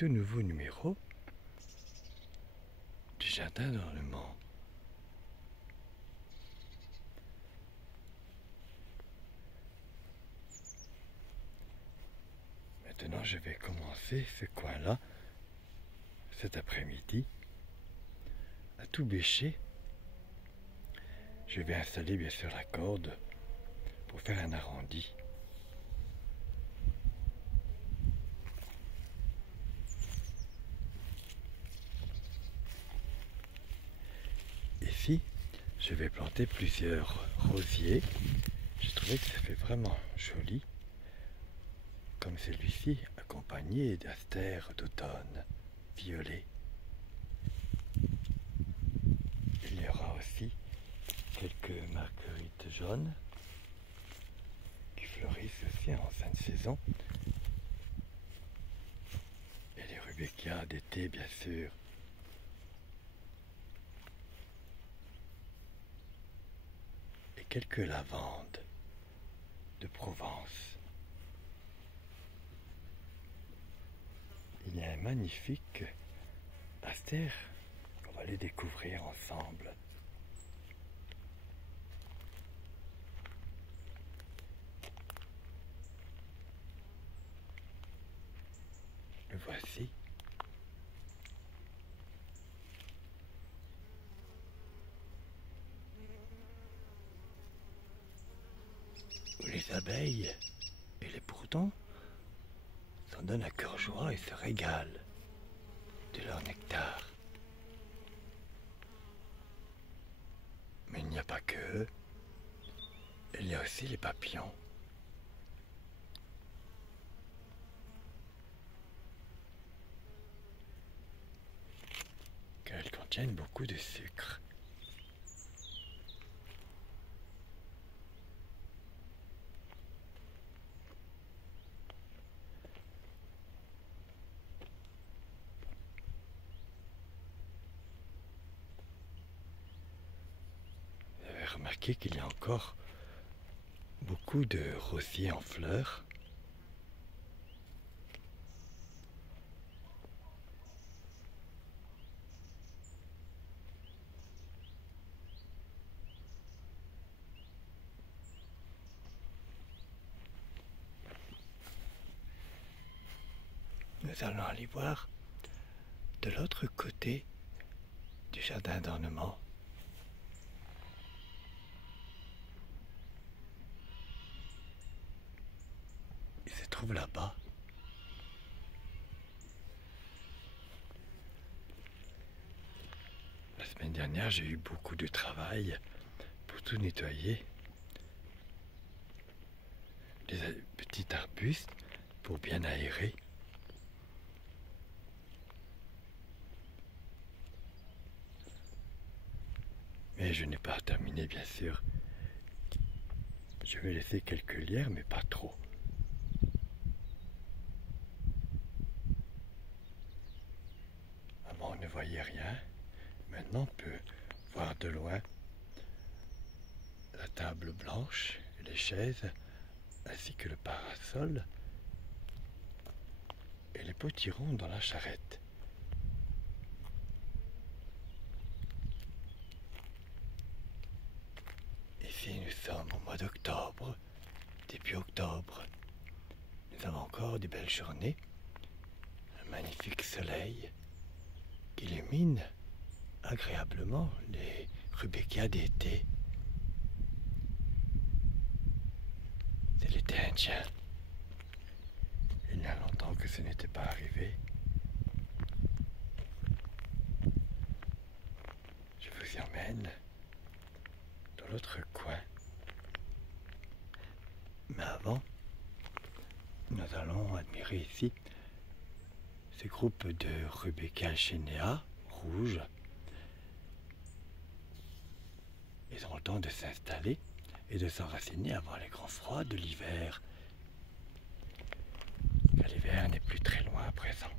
tout nouveau numéro du Jardin d'Ornement. Maintenant, je vais commencer ce coin-là cet après-midi à tout bêcher. Je vais installer bien sûr la corde pour faire un arrondi. Ici, je vais planter plusieurs rosiers. J'ai trouvé que ça fait vraiment joli, comme celui-ci, accompagné d'astères d'automne violet. Il y aura aussi quelques marguerites jaunes qui fleurissent aussi en fin de saison. Et les rudbeckias d'été, bien sûr. Et quelques lavandes de Provence. Il y a un magnifique astère qu'on va aller découvrir ensemble. Le voici. Où les abeilles et les bourdons s'en donnent à cœur joie et se régalent de leur nectar. Mais il n'y a pas que eux. Il y a aussi les papillons. Car elles contiennent beaucoup de sucre. Vous avez remarqué qu'il y a encore beaucoup de rosiers en fleurs. Nous allons aller voir de l'autre côté du jardin d'ornement. Il se trouve là-bas. La semaine dernière, j'ai eu beaucoup de travail pour tout nettoyer. Les petits arbustes pour bien aérer. Mais je n'ai pas terminé, bien sûr. Je vais laisser quelques lierres, mais pas trop. Avant, on ne voyait rien. Maintenant, on peut voir de loin la table blanche, les chaises, ainsi que le parasol et les potirons dans la charrette. Ici, nous sommes au mois d'octobre, début octobre. Nous avons encore des belles journées, un magnifique soleil qui illumine agréablement les rudbeckias d'été. C'est l'été indien. Il y a longtemps que ce n'était pas arrivé. Je vous y emmène dans l'autre coin. Mais avant, nous allons admirer ici ce groupe de Rudbeckia alchinea rouges. Ils ont le temps de s'installer et de s'enraciner avant les grands froids de l'hiver. Car l'hiver n'est plus très loin à présent.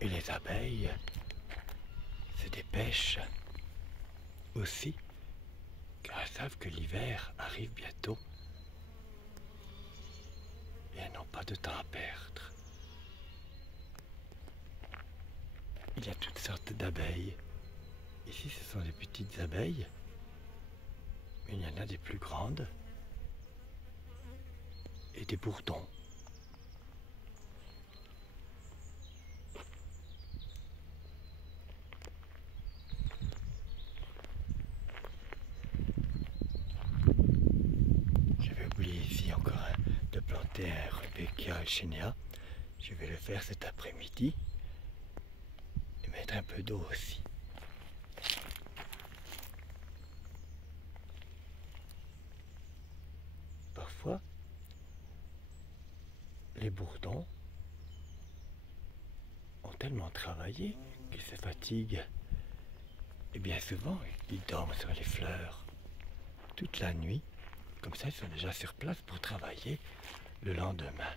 Et les abeilles se dépêchent aussi, car elles savent que l'hiver arrive bientôt et elles n'ont pas de temps à perdre. Il y a toutes sortes d'abeilles. Ici, ce sont des petites abeilles, mais il y en a des plus grandes et des bourdons. J'avais oublié ici encore de planter un Rudbeckia Echeneia. Je vais le faire cet après-midi et mettre un peu d'eau aussi. Parfois, les bourdons ont tellement travaillé qu'ils se fatiguent. Et bien souvent, ils dorment sur les fleurs toute la nuit. Comme ça, ils sont déjà sur place pour travailler le lendemain.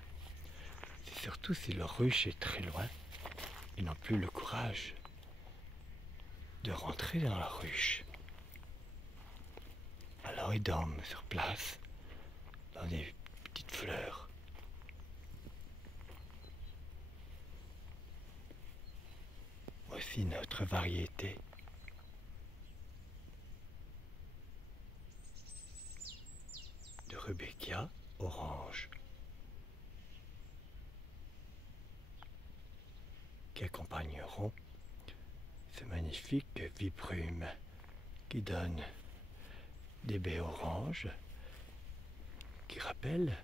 C'est surtout si leur ruche est très loin, ils n'ont plus le courage de rentrer dans la ruche. Alors ils dorment sur place, dans des petites fleurs. Voici notre variété. De Rudbeckia orange, qui accompagneront ce magnifique vibrume qui donne des baies oranges qui rappellent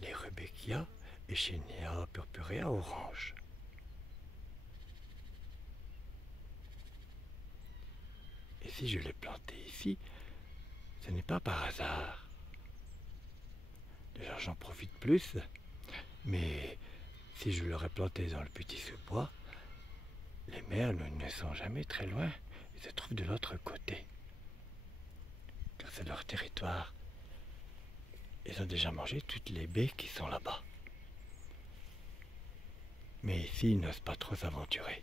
les Rudbeckia Echeneia purpurea orange. Et si je l'ai planté ici, ce n'est pas par hasard. Déjà j'en profite plus, mais si je l'aurais planté dans le petit sous-bois, les merles ne sont jamais très loin, ils se trouvent de l'autre côté. Car c'est leur territoire. Ils ont déjà mangé toutes les baies qui sont là-bas. Mais ici, ils n'osent pas trop s'aventurer.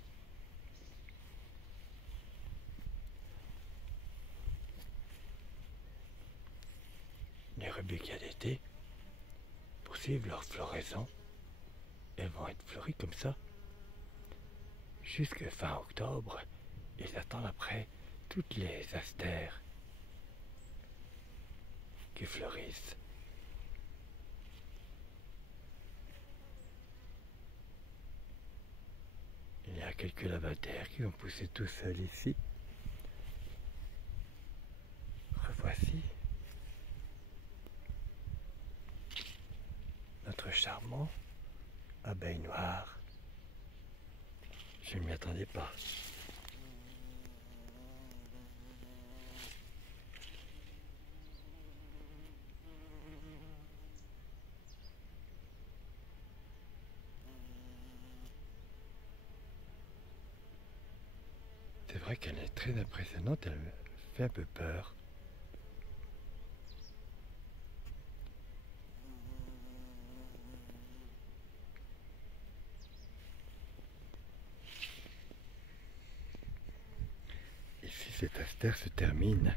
Les Rudbeckia d'été poursuivent leur floraison. Elles vont être fleuries comme ça jusqu'à fin octobre. Ils attendent après toutes les astères qui fleurissent. Il y a quelques lavataires qui ont poussé tout seuls ici. Revoici notre charmant abeille noire. Je ne m'y attendais pas. C'est vrai qu'elle est très impressionnante, elle me fait un peu peur. Ici, cette astère se termine.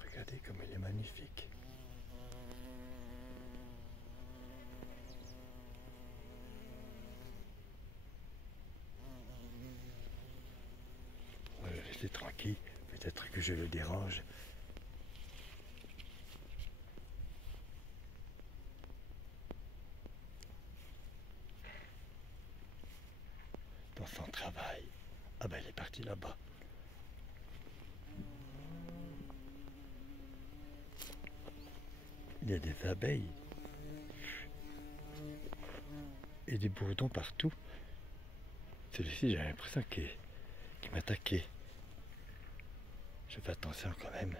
Regardez comme elle est magnifique. On va le laisser tranquille, peut-être que je le dérange. Dans son travail. Ah ben elle est partie là-bas. Il y a des abeilles et des bourdons partout. Celui-ci, j'ai l'impression qu'il m'attaquait. Je fais attention quand même.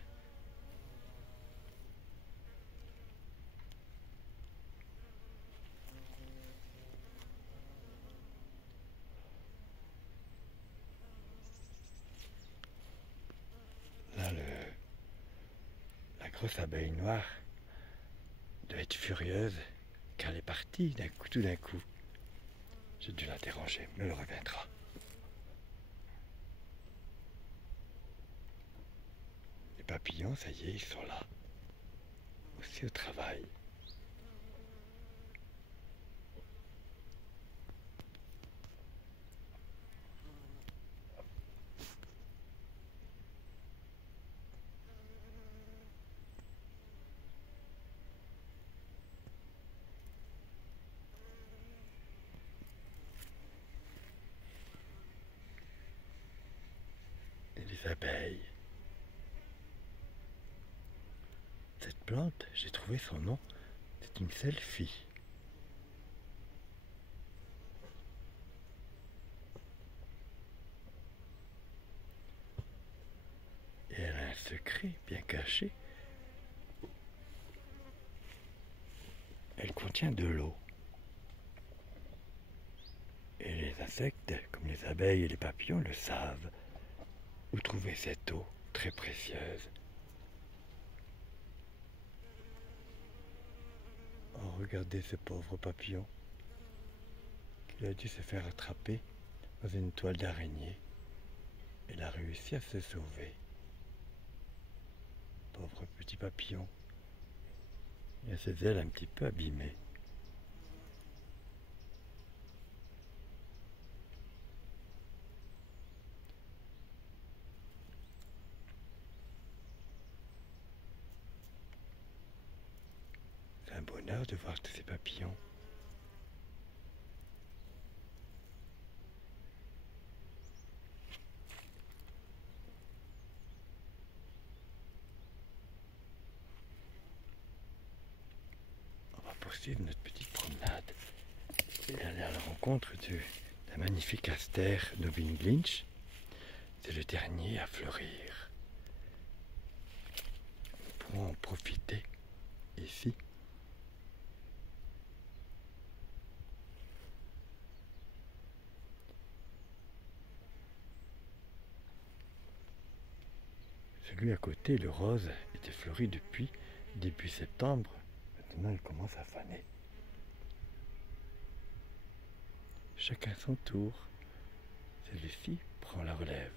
Là, grosse abeille noire doit être furieuse car elle est partie tout d'un coup. J'ai dû la déranger, mais elle reviendra. Les papillons, ça y est, ils sont là. Aussi au travail. Et les abeilles. Cette plante, j'ai trouvé son nom, c'est une selfie. Et elle a un secret bien caché. Elle contient de l'eau. Et les insectes, comme les abeilles et les papillons, le savent. Où trouver cette eau très précieuse? Oh, regardez ce pauvre papillon qui a dû se faire attraper dans une toile d'araignée. Il a réussi à se sauver. Pauvre petit papillon. Il a ses ailes un petit peu abîmées. C'est un bonheur de voir tous ces papillons. On va poursuivre notre petite promenade et aller à la rencontre d'un magnifique astère Nobiliglinch. C'est le dernier à fleurir. Nous pourrons en profiter ici. Celui à côté, le rose, était fleuri depuis début septembre. Maintenant, il commence à faner. Chacun son tour. Celui-ci prend la relève.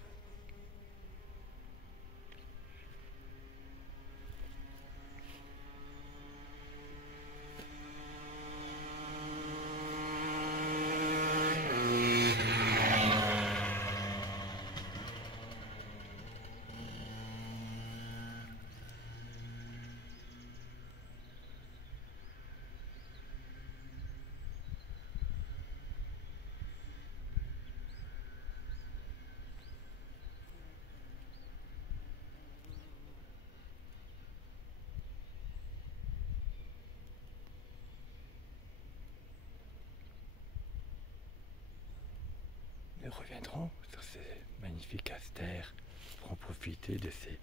Nous reviendrons sur ces magnifiques astères pour en profiter de ces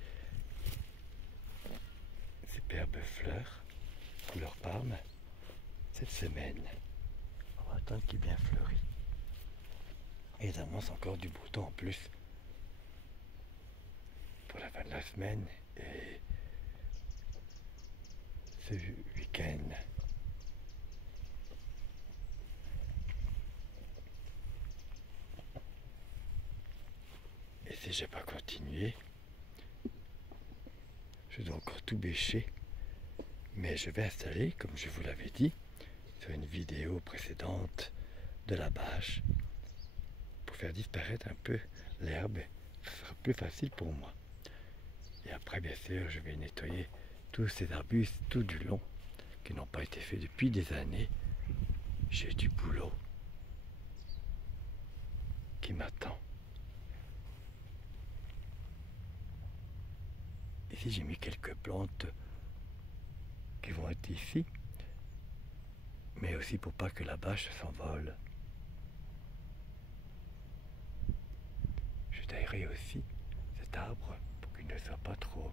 superbes fleurs couleur parme cette semaine. On va attendre qu'il ait bien fleuri. Et il annonce encore du beau temps en plus pour la fin de la semaine et ce week-end. Et si j'ai pas continué, je dois encore tout bêcher, mais je vais installer, comme je vous l'avais dit, sur une vidéo précédente, de la bâche pour faire disparaître un peu l'herbe. Ce sera plus facile pour moi. Et après, bien sûr, je vais nettoyer tous ces arbustes tout du long qui n'ont pas été faits depuis des années. J'ai du boulot qui m'attend. Ici, j'ai mis quelques plantes qui vont être ici, mais aussi pour pas que la bâche s'envole. Je taillerai aussi cet arbre pour qu'il ne soit pas trop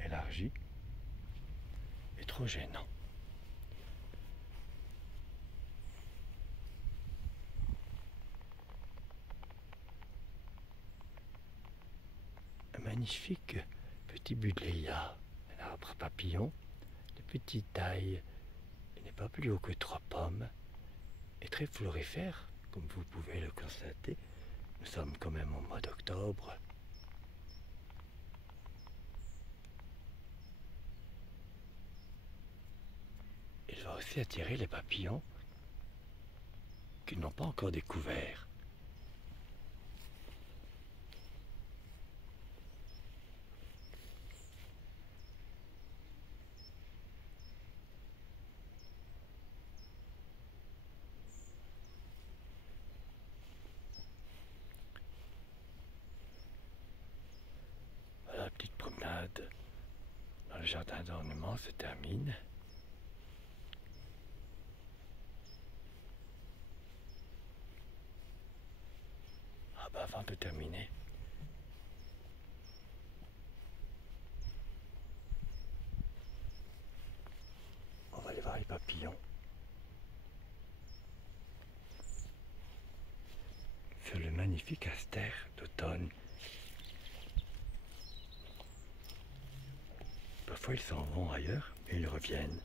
élargi et trop gênant. Un magnifique petit buddleia, un arbre notre papillon de petite taille. Il n'est pas plus haut que 3 pommes et très florifère, comme vous pouvez le constater. Nous sommes quand même au mois d'octobre. Il va aussi attirer les papillons qu'ils n'ont pas encore découverts. Voilà, la petite promenade dans le jardin d'ornement se termine. Ah bah avant de terminer, on va aller voir les papillons. Sur le magnifique astère d'automne. Parfois ils s'en vont ailleurs, mais ils reviennent.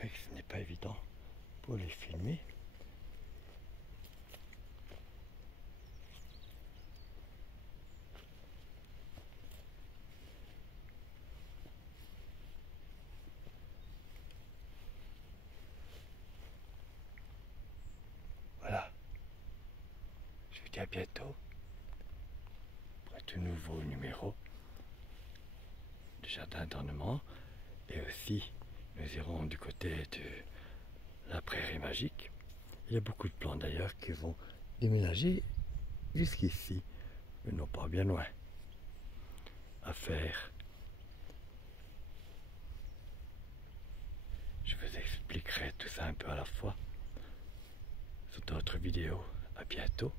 C'est vrai que ce n'est pas évident pour les filmer. Voilà. Je vous dis à bientôt pour un tout nouveau numéro du jardin d'ornement. Et aussi, nous irons du côté de la prairie magique. Il y a beaucoup de plantes d'ailleurs qui vont déménager jusqu'ici, mais non pas bien loin à faire. Je vous expliquerai tout ça un peu à la fois sur d'autres vidéos. À bientôt.